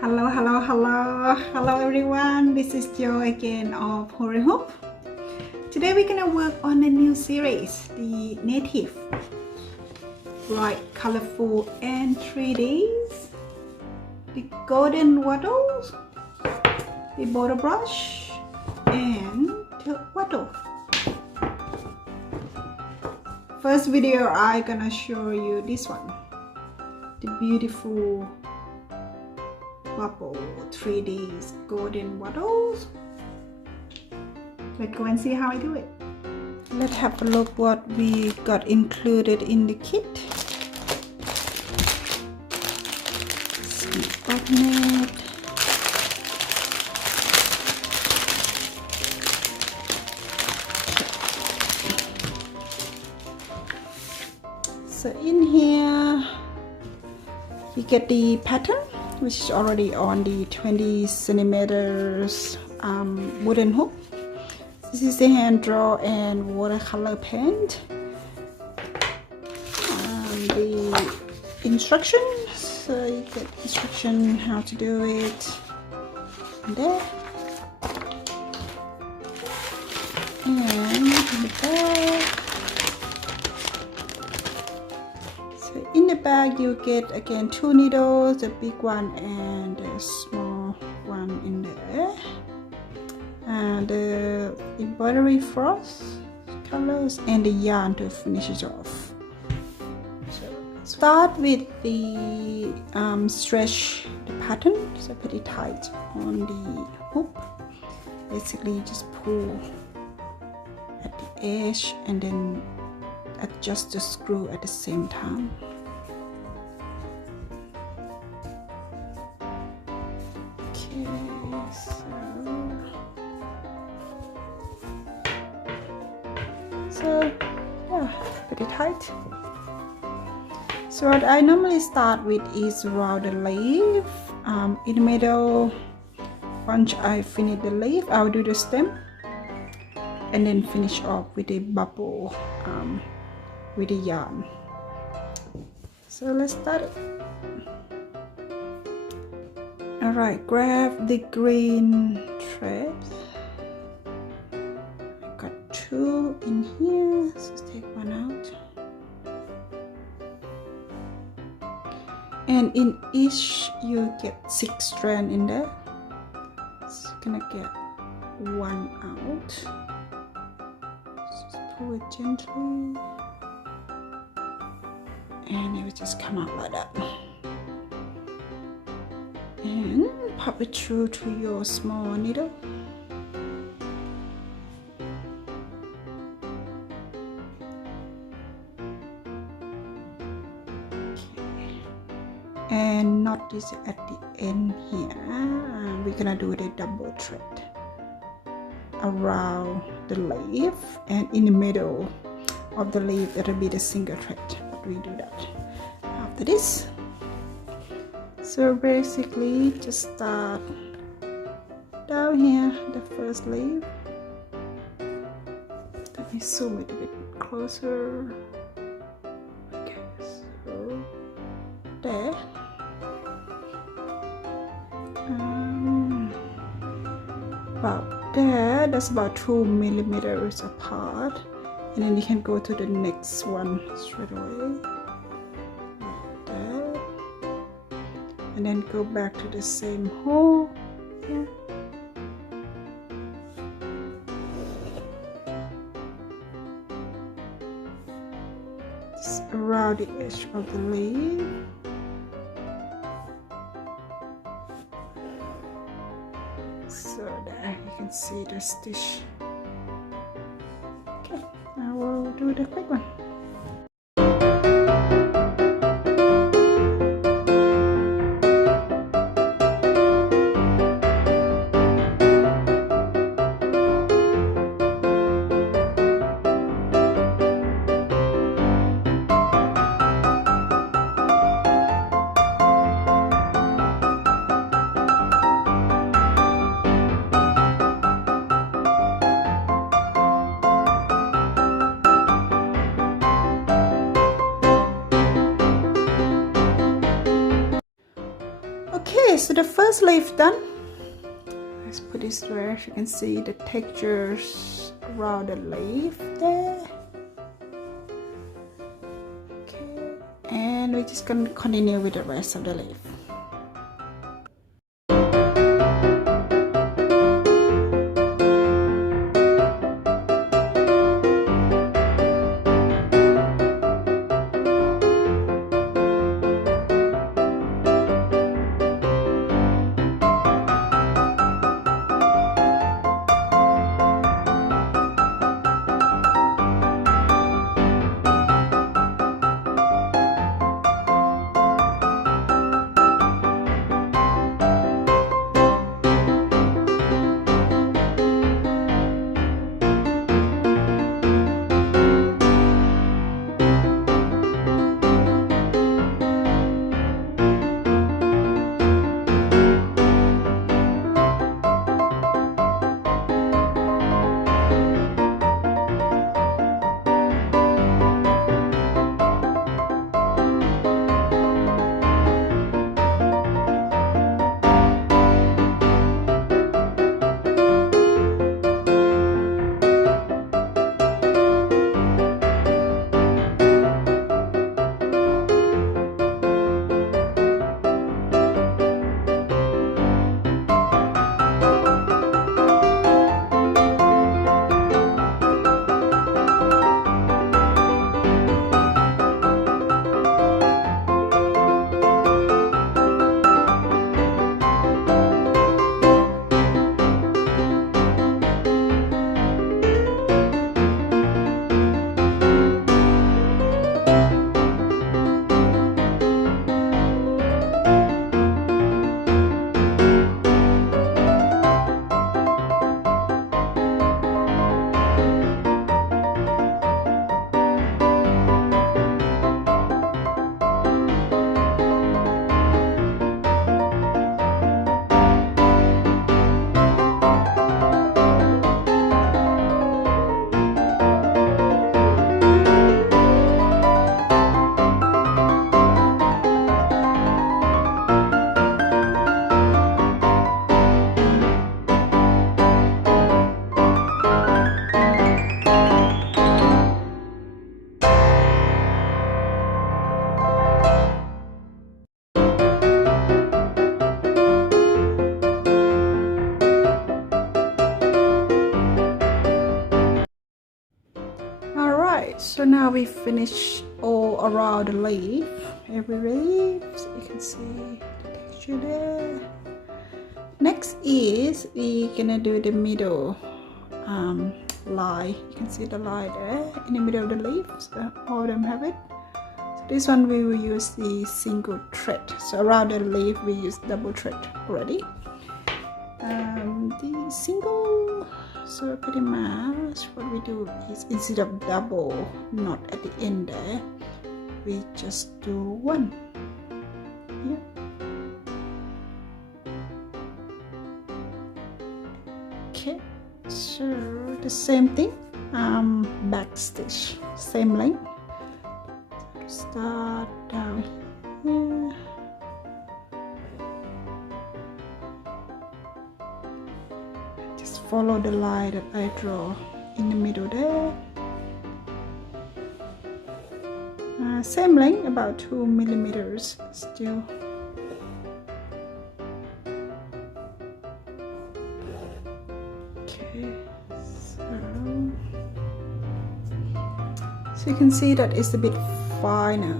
Hello everyone, this is Jo again of Hooray Hoop. Today we're gonna work on a new series, the native, bright, colorful and 3Ds, the golden wattles, the border brush and the wattle. First video I gonna show you this one, the beautiful bubble 3Ds golden wattles. Let's go and see how I do it. Let's have a look what we got included in the kit. Some magnet, so in here you get the pattern, which is already on the 20 centimeters wooden hook. This is the hand draw and watercolor paint. The instructions, so you get instruction how to do it there, and in the back. In the bag you get again 2 needles, the big one and the small one in there, and the embroidery frost colors and the yarn to finish it off. So start with the stretch the pattern, so pretty tight on the hook. Basically you just pull at the edge and then adjust the screw at the same time. So yeah, pretty tight. So what I normally start with is around the leaf. In the middle, once I finish the leaf, I'll do the stem and then finish off with a bubble with the yarn. So let's start it. Alright, grab the green thread. I got 2 in here, so let's take one out. And in each you get 6 strands in there. So you're gonna get 1 out. Just pull it gently, and it will just come out like that. And pop it through to your small needle. Okay. And knot this at the end here. We're gonna do the double thread around the leaf, and in the middle of the leaf it'll be the single thread, but we do that after this. So basically just start down here, the first leaf. Let me zoom it a bit closer. Okay, so there. About there, that's about 2 millimeters apart, and then you can go to the next one straight away. And then go back to the same hole here. Just around the edge of the leaf. So there you can see the stitch. Okay, now we'll do the quick one. Okay, so the first leaf done. Let's put this where you can see the textures around the leaf there. Okay, and we're just going to continue with the rest of the leaf. So now we finish all around the leaf, every leaf, so you can see the texture there. Next is we gonna do the middle line. You can see the line there in the middle of the leaf, so all of them have it. So this one we will use the single thread, so around the leaf we use double thread already. The single, so pretty much what we do is instead of double knot at the end there, we just do one. Yeah. Okay, so the same thing, back stitch, same length. So start down here. Follow the line that I draw in the middle there. Same length, about 2 millimeters still. Okay, so you can see that it's a bit finer,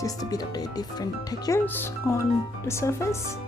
just a bit of the different textures on the surface.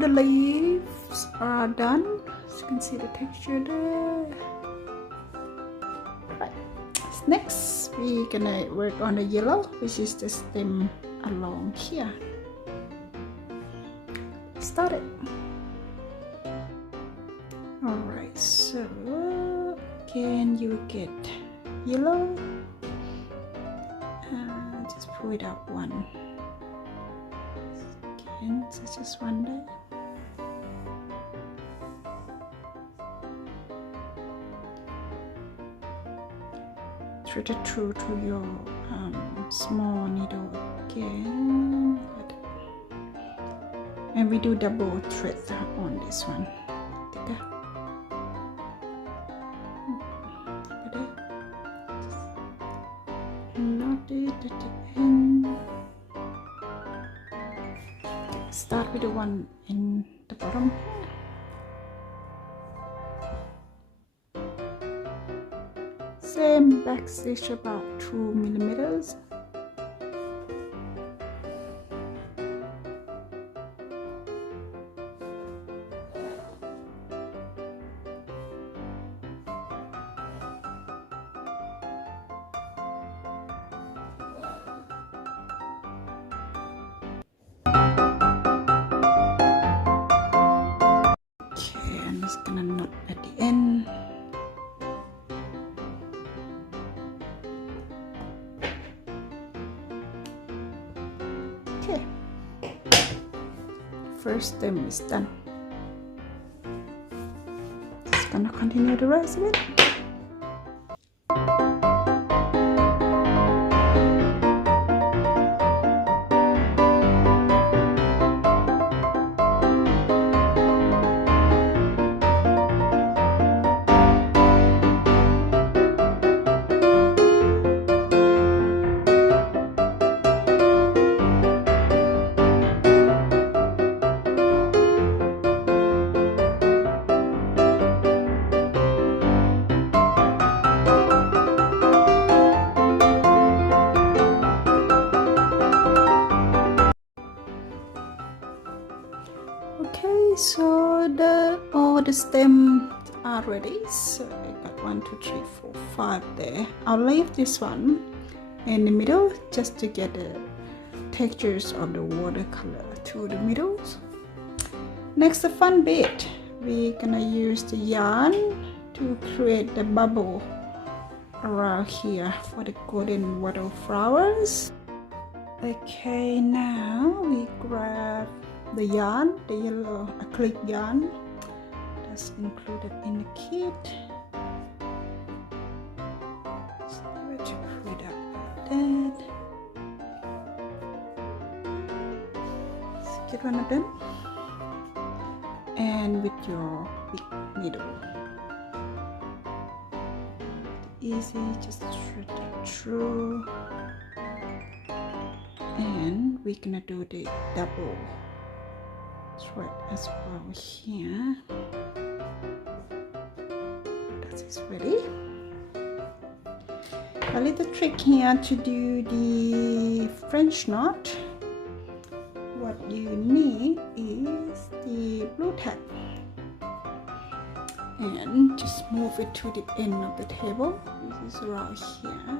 the leaves are done. As you can see the texture there. Right. Next, we're gonna work on the yellow, which is the stem along here. Start it. Alright, so again you get yellow. Just pull it out one. Again, so just one there. Thread it through to your small needle again, and we do double thread on this one. Knot it at the end. Start with the one in the bottom. Same back stitch about 2 millimeters. Okay, I'm just gonna knot at the end. Okay, first stem is done. Just gonna continue the rest of it. Okay, so all the stems are ready. So I got 1, 2, 3, 4, 5 there. I'll leave this one in the middle just to get the textures of the watercolor to the middles. Next, the fun bit. We're gonna use the yarn to create the bubble around here for the golden wattle flowers. Okay, now we grab the yarn, the yellow acrylic yarn that's included in the kit. So I'm going to pull it up like that. Just get one of them, and with your big needle, easy, just thread it through, and we're gonna do the double thread as well here. That is ready. A little trick here to do the French knot. What you need is the blue tack, and just move it to the end of the table. This is around here.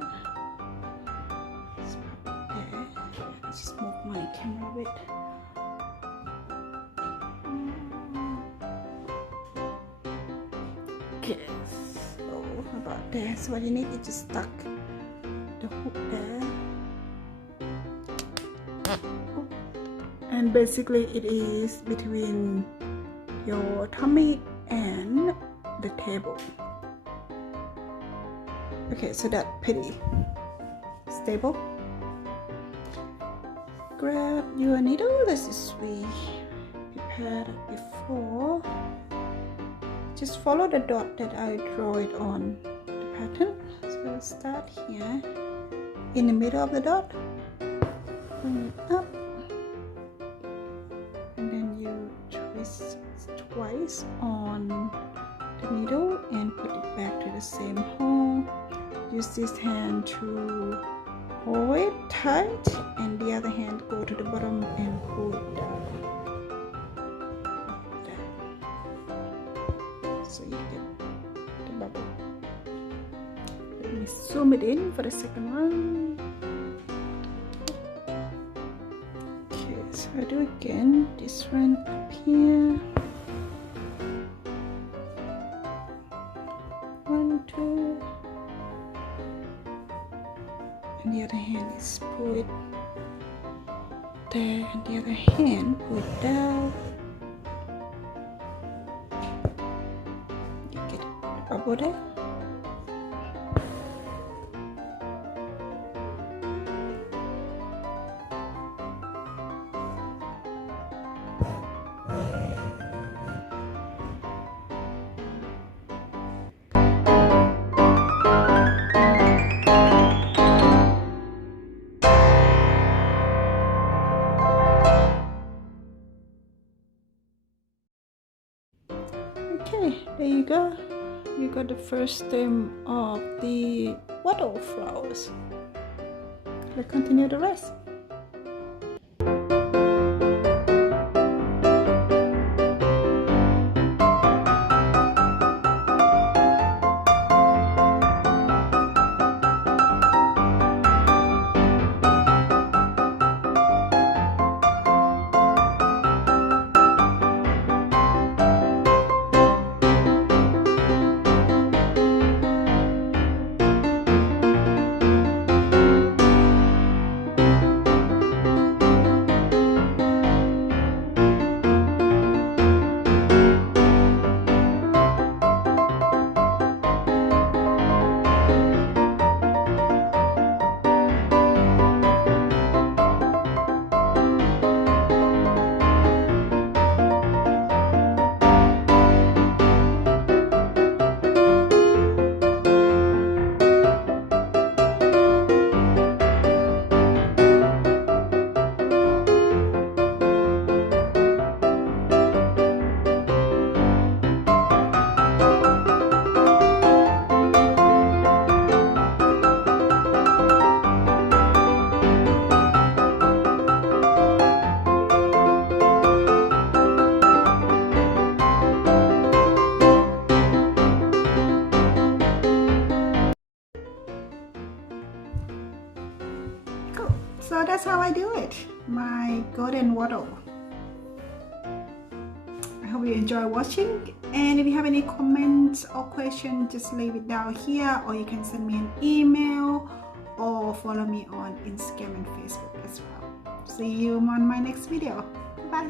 Just put it there. Let's just move my camera a bit. Okay, so about there. So what you need is just stuck the hook there, and basically it is between your tummy and the table. Okay, so that's pretty stable. Grab your needle. This is we prepared it before. Just follow the dot that I draw it on the pattern. So start here in the middle of the dot, bring it up, and then you twist twice on the needle and put it back to the same hole. Use this hand to hold it tight, and the other hand go to the bottom and pull it down. so you get the bubble. Let me zoom it in for the second one. Okay, so I do again this one up here. 1, 2, and the other hand is pull it there, and the other hand pull it down. You get the bubble there. Okay, there you go. You got the first stem of the wattle flowers. Let's continue the rest. So that's how I do it, my golden wattle. I hope you enjoy watching, and if you have any comments or questions, just leave it down here, or you can send me an email or follow me on Instagram and Facebook as well. See you on my next video. Bye.